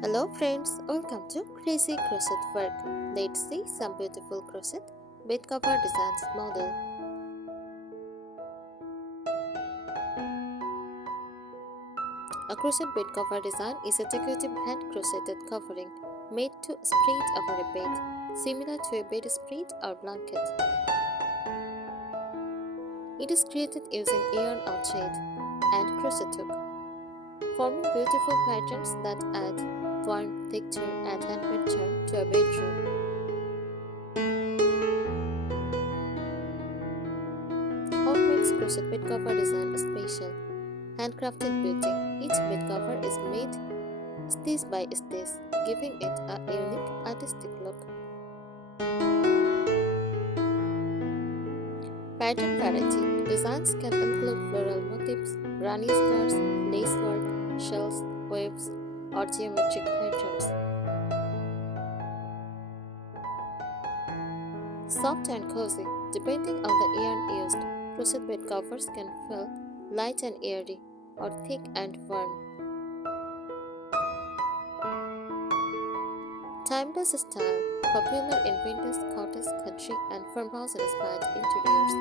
Hello friends, welcome to Crazy Crochet Work. Let's see some beautiful crochet bed cover designs model. A crochet bed cover design is a decorative hand crocheted covering made to spread over a bed, similar to a bedspread or blanket. It is created using yarn or thread and crochet hook, forming beautiful patterns that add warmth, texture, and handmade charm to a bedroom. What makes crochet bed cover design special? Handcrafted beauty. Each bed cover is made stitch by stitch, giving it a unique artistic look. Pattern variety. Designs can include floral motifs, granny skirts, lacework, shells, waves, or geometric patterns. Soft and cozy. Depending on the yarn used, crochet bed covers can feel light and airy or thick and warm. Timeless style, popular in vintage, cottage, country, and farmhouse-inspired interiors.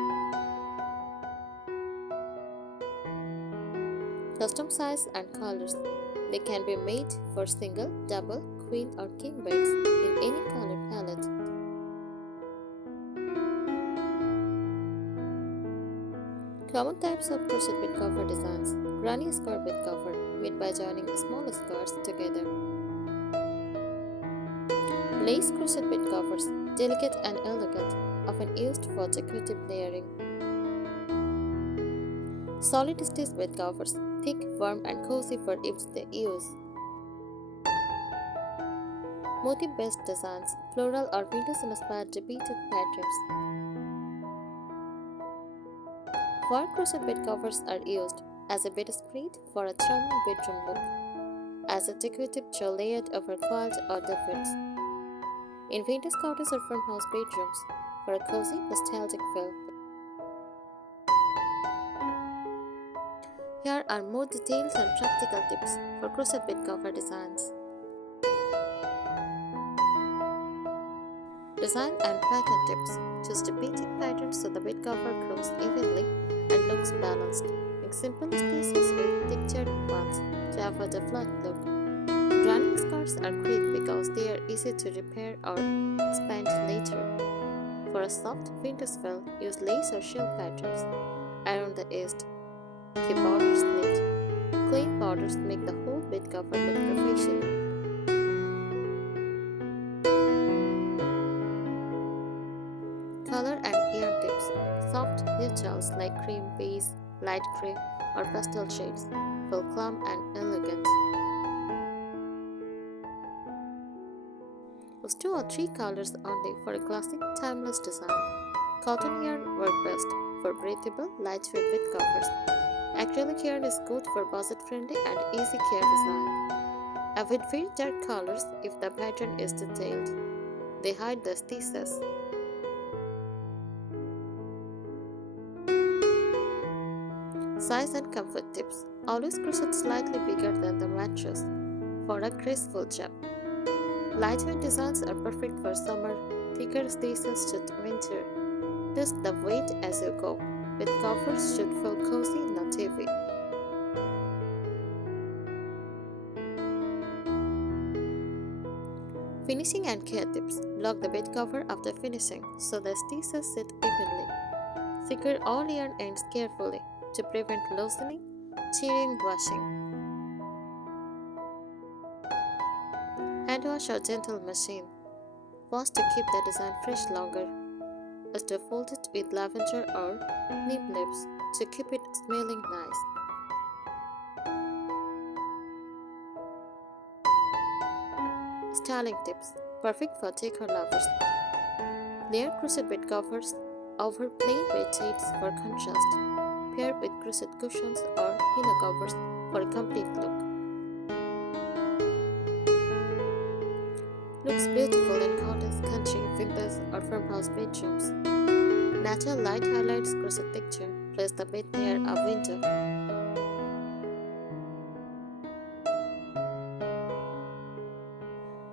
Custom size and colors. They can be made for single, double, queen, or king beds in any color palette. Common types of crochet bed cover designs. Granny skirt bed cover, made by joining small skirts together. Lace crochet bed covers, delicate and elegant, often used for decorative layering. Solid stitch bed covers, thick, warm, and cozy for everyday use. Motif-based designs, floral or vintage-inspired repeated patterns. Wire crochet bed covers are used as a bedspread for a charming bedroom look, as a decorative chair layered over quilt or duvet. In vintage cottage or farmhouse bedrooms, for a cozy, nostalgic feel. Here are more details and practical tips for crochet bed cover designs. Design and pattern tips. Choose repeating patterns so the bed cover grows evenly and looks balanced. Make simple stitches with textured ones to avoid a flat look. Granny skirts are great because they are easy to repair or expand later. For a soft vintage feel, use lace or shell patterns around the edge. Keep borders neat. Clean borders make the whole bed cover look professional. Color and yarn tips. Soft neutrals like cream, beige, light gray, or pastel shades feel calm and elegant. Use 2 or 3 colors only for a classic, timeless design. Cotton yarn works best for breathable, lightweight bed covers. Acrylic yarn is good for budget-friendly and easy care design. Avoid very dark colors if the pattern is detailed. They hide the stitches. Size and comfort tips. Always crochet slightly bigger than the mattress for a graceful job. Lightweight designs are perfect for summer, thicker stitches suit winter. Adjust the weight as you go. Bed covers should feel cozy, not heavy. Finishing and care tips. Block the bed cover after finishing so the stitches sit evenly. Secure all yarn ends carefully to prevent loosening, tearing, washing. Hand wash or gentle machine. Wash to keep the design fresh longer. Is to fold it with lavender or neem leaves to keep it smelling nice. Styling tips. Perfect for decor lovers. Layer crochet bed covers over plain bed sheets for contrast. Pair with crochet cushions or pillow covers for a complete look. Looks beautiful in cottage, country, vintage, or farmhouse bedrooms. Natural light highlights crochet texture. Place the bed near a window.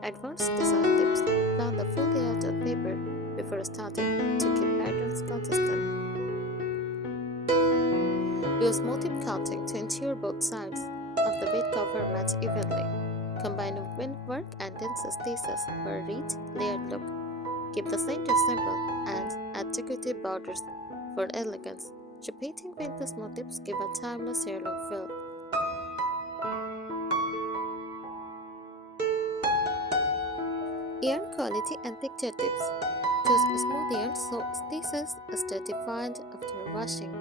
Advanced design tips. Plan the full layout on paper before starting to keep patterns consistent. Use motif counting to ensure both sides of the bed cover match evenly. Combine windwork and dense stitches for a rich, layered look. Keep the center simple and add decorative borders for elegance. Repeating Ventus motifs give a timeless heirloom feel. Yarn quality and texture tips. Choose smooth yarn so stitches stay defined after washing.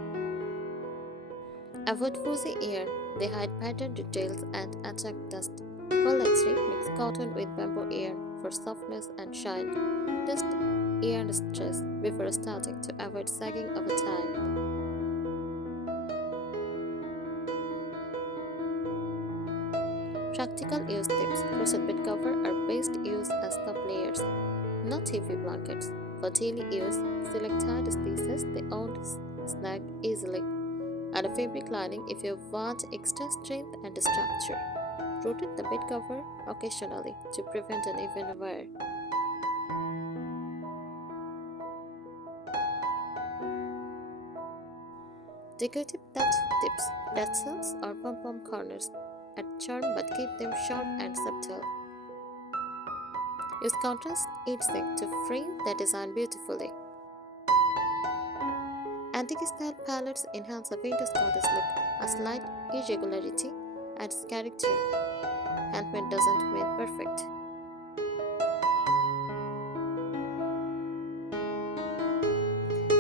Avoid fuzzy yarn, they hide pattern details and attract dust. For luxury, mix cotton with bamboo yarn for softness and shine. Test yarn stress before starting to avoid sagging over time. Practical use tips. Crochet bedcover are best used as top layers, not heavy blankets. For daily use, select tight stitches they won't snag easily, and a fabric lining if you want extra strength and structure. Rotate the bedcover occasionally to prevent uneven wear. Decorative touch tips. Tassels or pom-pom corners add charm but keep them sharp and subtle. Use contrast edging to frame the design beautifully. Antique style palettes enhance a vintage goddess look. A slight irregularity adds character. Handmade doesn't mean perfect.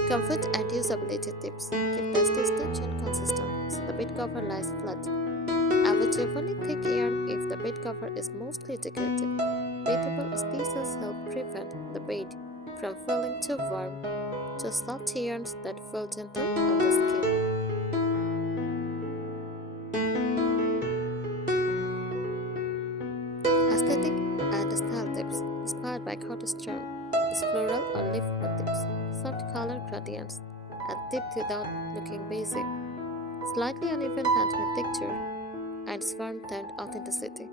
Comfort and usability tips. Keep the stitch tension consistent so the bed cover lies flat. Avoid overly thick yarn if the bed cover is mostly decorative. Breathable stitches help prevent the bed from feeling too warm. Choose soft yarns that feel gentle on the skin. Aesthetic and style tips inspired by cottage charm is floral or leaf motifs, soft color gradients, and depth without looking basic. Slightly uneven handmade texture adds warmth and authenticity.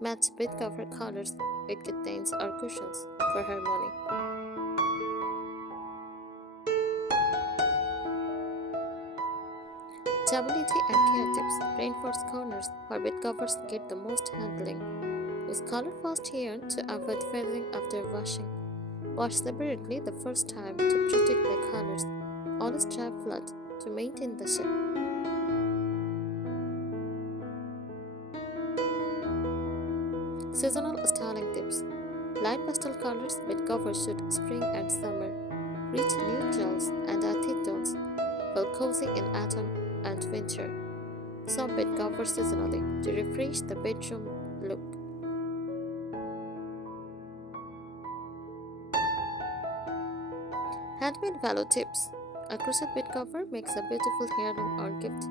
Match bed cover colors with curtains or cushions for harmony. Stability and care tips. Reinforced corners for bed covers get the most handling. Use color-fast yarn to avoid fading after washing. Wash separately the first time to protect the colors. Always dry flat to maintain the shape. Seasonal styling tips. Light pastel colors bed covers suit spring and summer. Rich neutrals and earthy tones feel cozy in autumn and winter. Some bed covers seasonally to refresh the bedroom look. Handmade value tips. A crochet bed cover makes a beautiful heirloom or gift.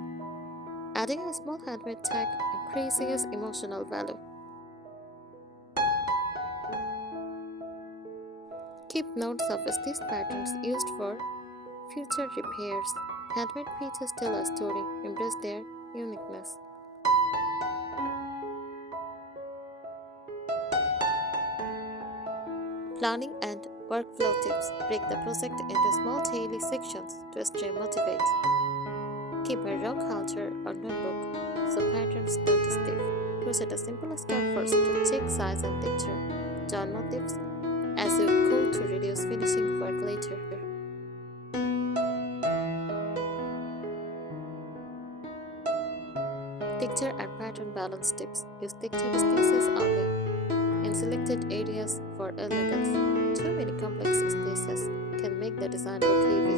Adding a small handmade tag increases emotional value. Keep notes of stitch patterns used for future repairs. Handmade pieces tell a story, embrace their uniqueness. Planning and workflow tips. Break the project into small daily sections to stay motivated. Keep a rock halter or notebook so patterns don't stiff. Crochet a simple scarf first to check size and texture. Join motifs as you go to reduce finishing work later. Texture and pattern balance tips. Use textured stitches only in selected areas for elegance. Too many complex stitches can make the design look heavy.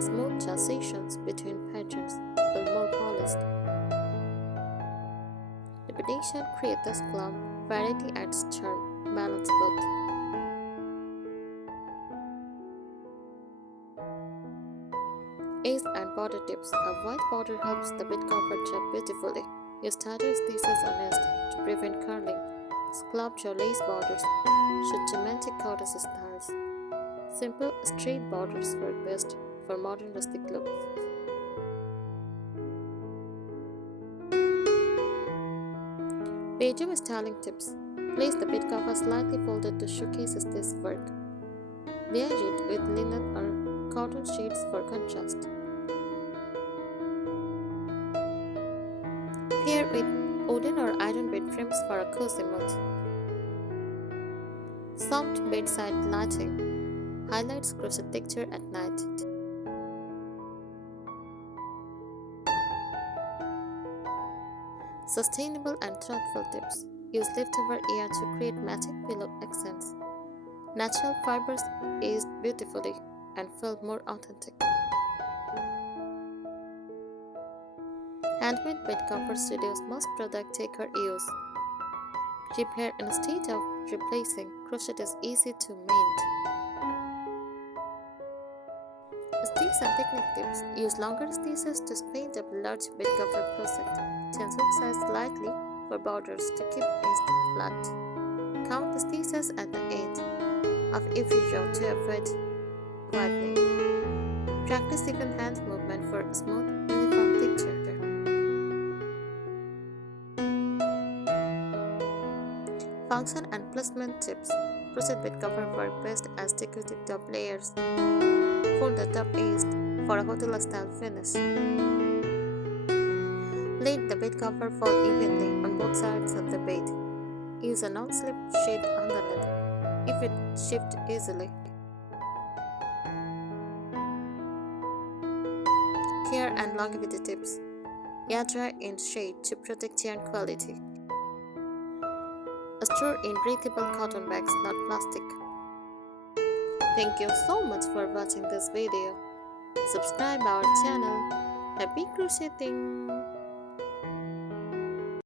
Smooth transitions between patterns feel more polished. Repetition creates glam, variety adds charm, balance both. Ace and border tips. A white border helps the bed cover drop beautifully. Use tighter stitches on edge to prevent curling. Sculpt your lace borders. Shoot dramatic goddess styles. Simple, straight borders work best for modern rustic looks. Bedroom styling tips. Place the bed cover slightly folded to showcase this work. Layer it with linen or cotton sheets for contrast. Pair with wooden or iron bed frames for a cozy mood. Soft bedside lighting highlights crochet texture at night. Sustainable and thoughtful tips. Use leftover yarn to create matching pillow accents. Natural fibers aged beautifully and feel more authentic. Handmade bed covers reduce most product taker use. Repair instead of replacing. Crochet is easy to mend. Stitches and technique tips. Use longer stitches to speed up large bed cover project. Change hook size slightly for borders to keep edge flat. Count the stitches at the end of every row to avoid widening. Practice even hand movement for smooth, uniform texture. Function and placement tips. Crochet bed cover work best as decorative top layers. Fold the top edge for a hotel-style finish. Let the bed cover fall evenly on both sides of the bed. Use a non-slip shade underneath if it shifts easily. Care and longevity tips. Air dry in shade to protect yarn quality. Store in breathable cotton bags, not plastic. Thank you so much for watching this video. Subscribe our channel. Happy crocheting!